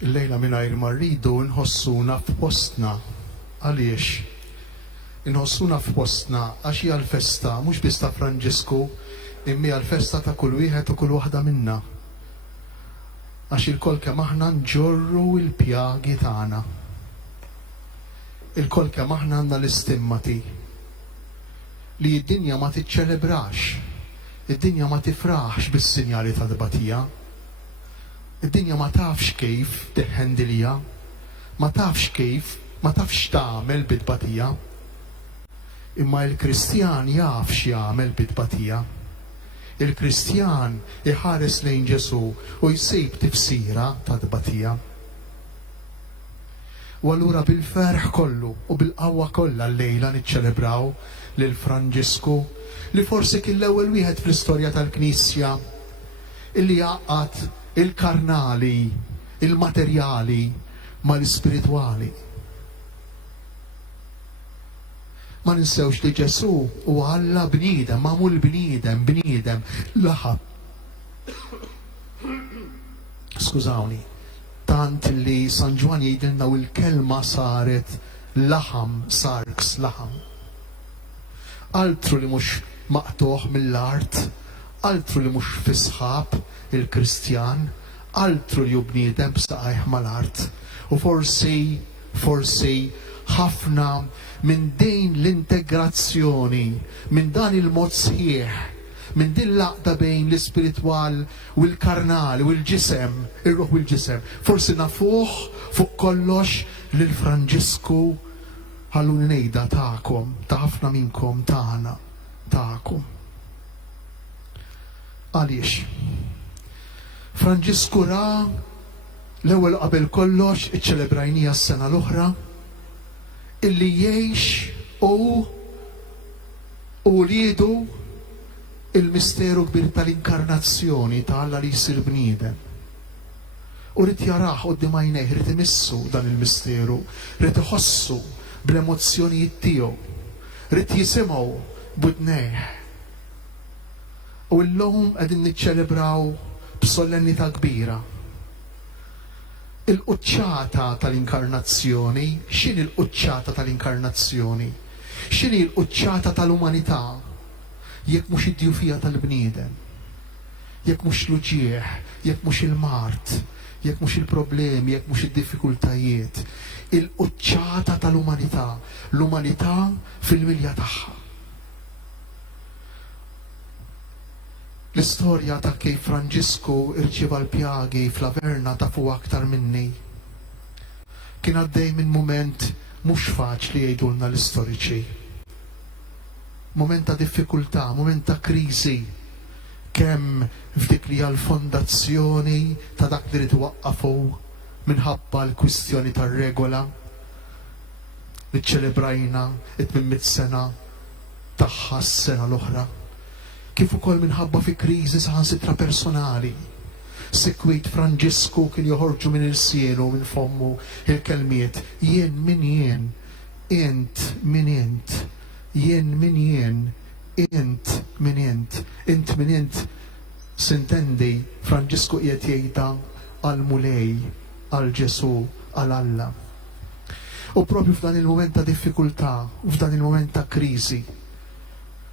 Illejla mingħajr ma rridu nħossuna f'postna. Għaliex? Inħossuna f'postna għax hija l-festa mhux biss ta' Franġisku, imma l-festa ta' kull wieħed u kull waħda minna. Għax il-kol kemm aħna nġorru l-pjagi tagħna. Il-kol kemm aħna għandna l-istimmati li d-dinja ma tiċċelebrax, id-dinja ma tifraħx bis-sinjali ta' dbatija. Id-dinja ma tafx kif tiħħendilija, ma tafx kif, ma tafx tagħmel bid-batija. Imma il-Kristjan jaf x'jagħmel bid-batija. Il-Kristjan iħares lejn Ġesu u jsib tifsira ta' dbatija. U allura bil-ferħ kollu u bil-qawwa kollha llejla niċċelebraw lil Franġisku li forsi kien l-ewwel wieħed fl-istorja tal-Knisja illi jaqgħad il-karnali, il-materjali ma l-ispiritwali. Ma ninsewx li Ġesu u Alla bniedem, magħmul bniedem, laħab. Skużawni, tant li San Ġwan jgħidilna u l-kelma saret laħam, sarks laħam. Altru li mhux maqtuħ mill-art, altru li mhux fi sħab il-Kristjan, altru li bniedem b'saqajh mal-art. U forsi ħafna minn din l-integrazzjoni, minn dan il-mod sħiħ, minn din laqda bejn l-ispiritwal u l-karnali u l-ġisem, ir-ruħ u l-ġisem, forsi nafuh fuq kollox lil Franġisku. Ħalluni ngħidha tagħkom, ta' ħafna minnkom tagħna, tagħkom. Għaliex? Franġisku ra l-ewwel qabel kollox iċċelebrajnija s-sena l-oħra illi jgħix u liedu il-misteru kbir tal-inkarnazzjoni ta' Alla li jsir bniedem. U rrid jaraħ quddiem għajnejh, rrid imissu dan il-misteru, rrid iħossu bl-emozzjonijiet tiegħu, rrid jisimgħu b'udnejh. U llum qegħdin niċċelebraw b'solennità kbira il-quċċata tal-inkarnazzjoni. X'inhi l-quċċata tal-inkarnazzjoni? X'inhi l-quċċata tal-umanità? Jekk mhux id-djufija tal-bniedem, jekk mhux l-uġieħ, jekk mhux il-mart, jekk mhux il-problemi, jekk mhux id-diffikultajiet. Il-quċċata tal-umanità, l-umanità fil-milja tagħha. L-istorja ta' kif Franġisku irċieva l-pjagi fl-Averna tafu aktar minni. Kien għaddej minn mument mhux faċli jgħidulna l-istoriċi. Mument ta' diffikultà, mument ta' kriżi, kemm f'dik li għal-fondazzjoni ta' dak li twaqqafu minħabba l-kwistjoni tar-regola li ċċelebrajna it-800 sena tagħha s-sena l-oħra. Kif ukoll minħabba fi kriżi saħansitra personali. Sekwit Franġisku kien joħorġu minn il-sienu minn fommu il-kelmiet jien min jien, int min int, jien min jien, int min int, int min int. Sintendi Franġisku qiegħed jgħidha għal-Mulej, għal-Ġesu, għal-Alla. U propju f'dan il-moment ta' diffikultà, f'dan il-moment ta' kriżi,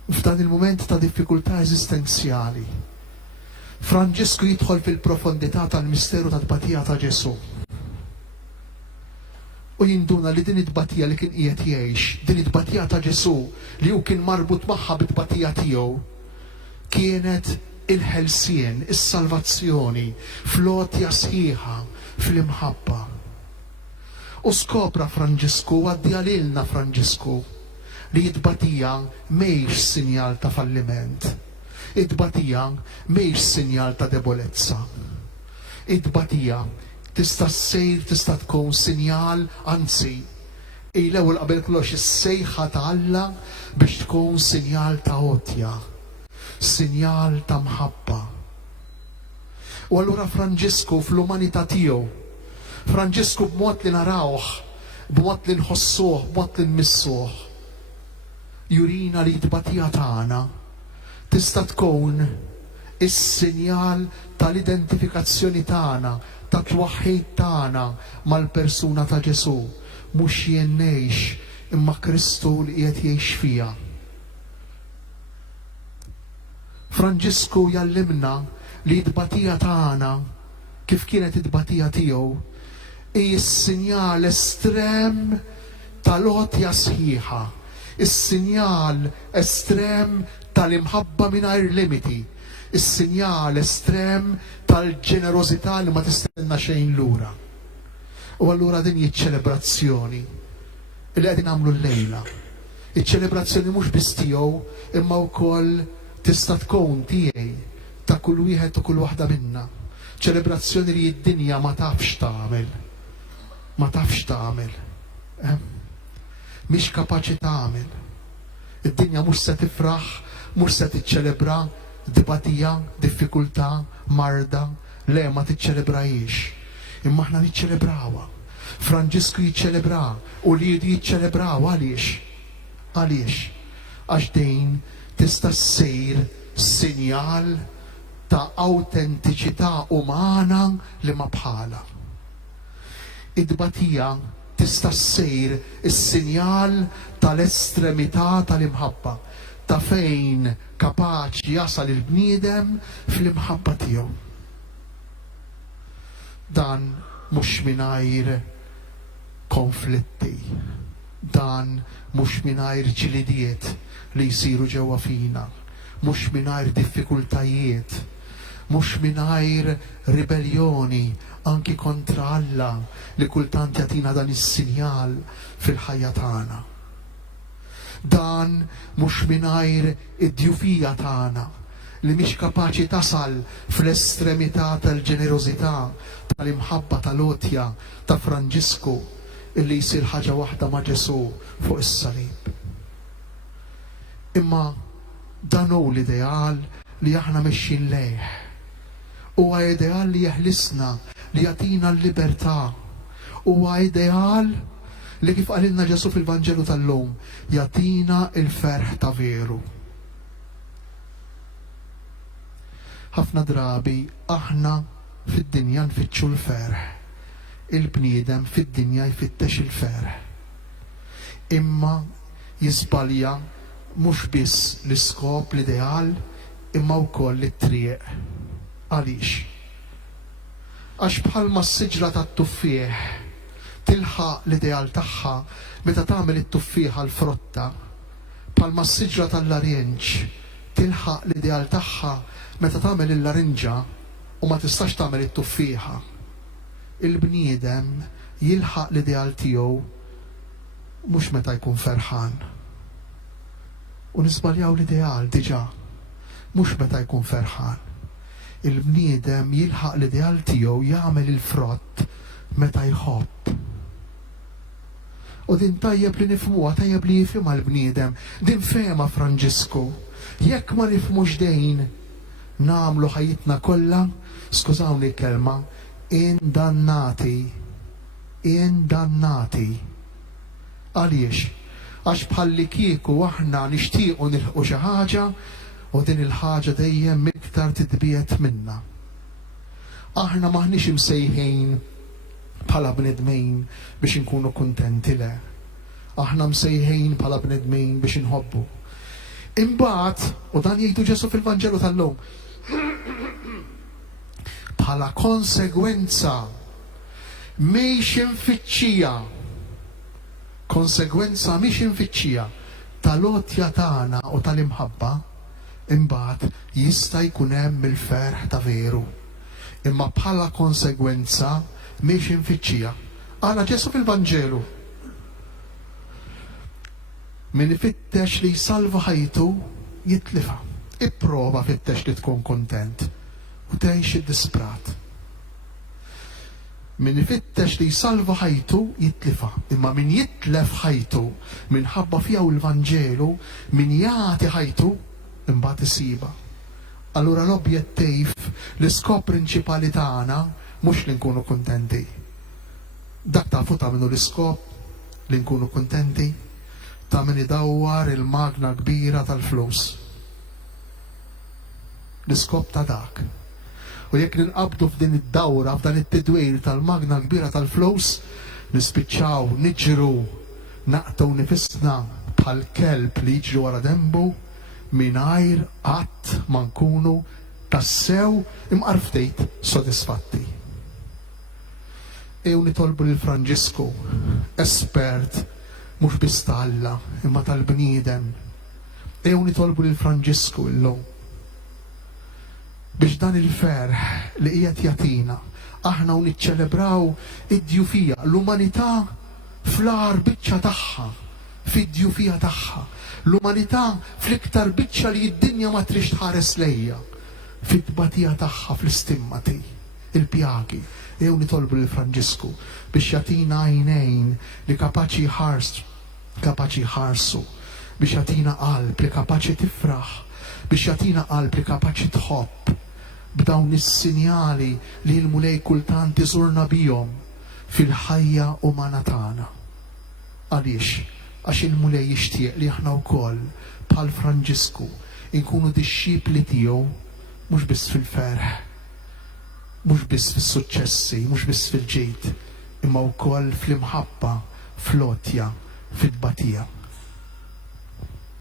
f'dan il-moment ta' diffikultà eżistenzjali, Franġisku jidħol fil-profondità tal-misteru tad-tbatija ta' Ġesu. U jinduna li din it-tbatija li kien qiegħed jgħix, din it-tbatija ta' Ġesu li hu kien marbut magħha bit-tbatija tiegħu, kienet il-ħelsien, is-salvazzjoni, flotja sħiħa fl-imħabba. U skopra Franġisku, għaddija lilna Franġisku, li id-tbatija mhijiex sinjal ta' falliment. Id-tbatija mhijiex sinjal ta' debolezza. Id-tbatija tista' ssejr, tista' tkun sinjal, anzi, l-ewwel qabel kollox is-sejħa ta' Alla biex tkun sinjal ta' għotja, sinjal ta' mħabba. U allura Franġisku fl-umanità tiegħu, Franġisku b'mod li narawh, b'mod li nħossuh, b'mod li nmissuh, jurina li t-tbatija tagħna tista' tkun is-sinjal tal-identifikazzjoni tagħna, ta' twaħħid tagħna mal-persuna ta' Ġesu mhux jien ngħix imma Kristu li qiegħed jgħix fija. Franġisku jallimna li d-batija tagħna kif kienet id-batija tiegħu hi s-sinjal estrem tal-għotja sħiħa, is-sinjal estrem tal-imħabba mingħajr limiti, is-sinjal estrem tal-ġenerożità li ma tistenna xejn lura. U allura din hi ċ-ċelebrazzjoni li qegħdin nagħmlu llejla. Iċ-ċelebrazzjoni mhux biss tiegħu imma wkoll tista' tkun tiegħi ta' kull wieħed u kull waħda minna. ċelebrazzjoni li d-dinja ma tafx tagħmel. Ma tafx tagħmel. Mhix kapaċi tagħmel. Id-dinja mhux se tifraħ, mhux se tiċċelebra dibatija, diffikultà, marda, le ma tiċċelebrajiex. Imma aħna niċċelebrawha. Franġisku jiċċelebra u li jiċċelebraw għaliex? Għaliex? Għax din tista' ssir sinjal ta' awtentiċità umana li ma bħala. Id-batija tista' ssir is-sinjal tal-estremità tal-imħabba, ta' fejn kapaċi jasal il-bniedem fl-imħabba tiegħu. Dan mhux mingħajr konflitti, dan mhux mingħajr ġilidiet li jsiru ġewwa fina, mhux mingħajr diffikultajiet, mhux mingħajr ribeljoni anki kontra Alla li kultant jagħtina dan is-sinjal fil-ħajja tagħna. Dan mhux mingħajr id-djufija tagħna li mhix kapaċi tasal fl-estremità tal-ġenerożità, tal-imħabba tal-għotja ta' Franġisku illi jsir ħaġa waħda ma' Ġesu fuq is-salib. Imma dan hu l-ideal li aħna mexxin lejh. Huwa ideal li jeħlisna, li jagħtina l-libertà. Huwa ideal li kif qalilna Ġesu fil-Vanġelu tal-lum jagħtina il-ferħ ta' veru. Ħafna drabi aħna fid-dinja nfittxu l-ferħ. Il-bniedem fid-dinja jfittex il-ferħ. Imma jiżbalja mhux biss l-iskop l-ideal imma wkoll it-triq. Għaliex? Għax bħalma s-siġra tat-tuffieħ tilħaq l-ideal tagħha meta tagħmel it-tuffieħ għall-frotta, bħalma s-siġra tal-larjenġ tilħaq l-ideal tagħha meta tagħmel il-larinġa u ma tistax tagħmel it-tuffieħa. Il-bniedem jilħaq l-ideal tiegħu mhux meta jkun ferħan. U nisbaljaw l-ideal diġà mhux meta jkun ferħan. Il-bniedem jilħaq l-ideal tiegħu jagħmel il-frott meta jħobb. U din tajjeb li nifhmuha, tajjeb li jifhimha l-bniedem, din fehma Franġisku. Jekk ma nifhmux dejn nagħmlu ħajjitna kollha, skużawni l-kelma, indannati. Għaliex? Għax bħalli kieku aħna nixtiequ nilħqu xi ħaġa u din il-ħaġa dejjem iktar titbiet minna. Aħna maħniex imsejħin bħala bnedmin biex inkunu kuntenti, le. Aħna msejħin bħala bnedmin biex inħobbu. Imbagħad, u dan jgħidu Ġesu fil-Vanġelu tal-lum, bħala konsegwenza mhix infittxija, konsegwenza mhix infittxija tal-għotja tagħna u tal-imħabba, imbagħad jista' jkun hemm il-ferħ ta' veru. Imma bħala konsegwenza mhix infittxija. Għala Ġesu fil-Vanġelu. Min ifittex li jsalva ħajtu jitlifa. Ipprova fittex li tkun kontent u tgħix id-disprat. Min ifittex li jsalva ħajtu jitlifa. Imma min jitlef ħajtu minħabba fiha l-Vanġelu, min jagħti ħajtu imbagħad isiba. Allura l-objettiv, l-iskop prinċipali tagħna mhux li nkunu kuntenti. Dak tafu ta' minnu l-iskop li nkunu kuntenti ta' min idawwar il-magna kbira tal-flus. L-iskop ta' dak. U jekk ninqabdu f'din id-dawra, f'dan it-tidwir tal-magna kbira tal-flows, nispiċċaw, niġru, naqtaw nifisna bħal kelb li jiġri wara dembu mingħajr qatt ma nkunu tassew imqarftejt sodisfatti. Ew nitolbu lil Franġisku, espert mhux biss tal-Alla imma tal-bniedem. Ew nitolbu lil Franġisku illum biex dan il-ferħ li qiegħed jagħtina aħna u niċċelebraw id-djufija, l-umanità fl-ar biċċa tagħha, fid-djufija tagħha, l-umanità fl-iktar biċċa li d-dinja ma trix tħares lejja, fid-tbatija tagħha fl-istimmati, il-pjagi. Ew nitolbu lil Franġisku biex jagħtina għajnejn li kapaċi jħarsu, biex jagħtina qalb li kapaċi tifraħ, biex jagħtina qalb li kapaċi tħobb b'dawn is-sinjali li l-mulej kultant iżurna bihom fil-ħajja umana tagħna. Għaliex? Għax il-mulej jixtieq li aħna wkoll bħal Franġisku inkunu dixxipli tiegħu mhux biss fil-ferħ, mhux biss fis-suċċessi, mhux biss fil-ġid, imma wkoll fl-imħabba, fl-għotja, fid-tbatija.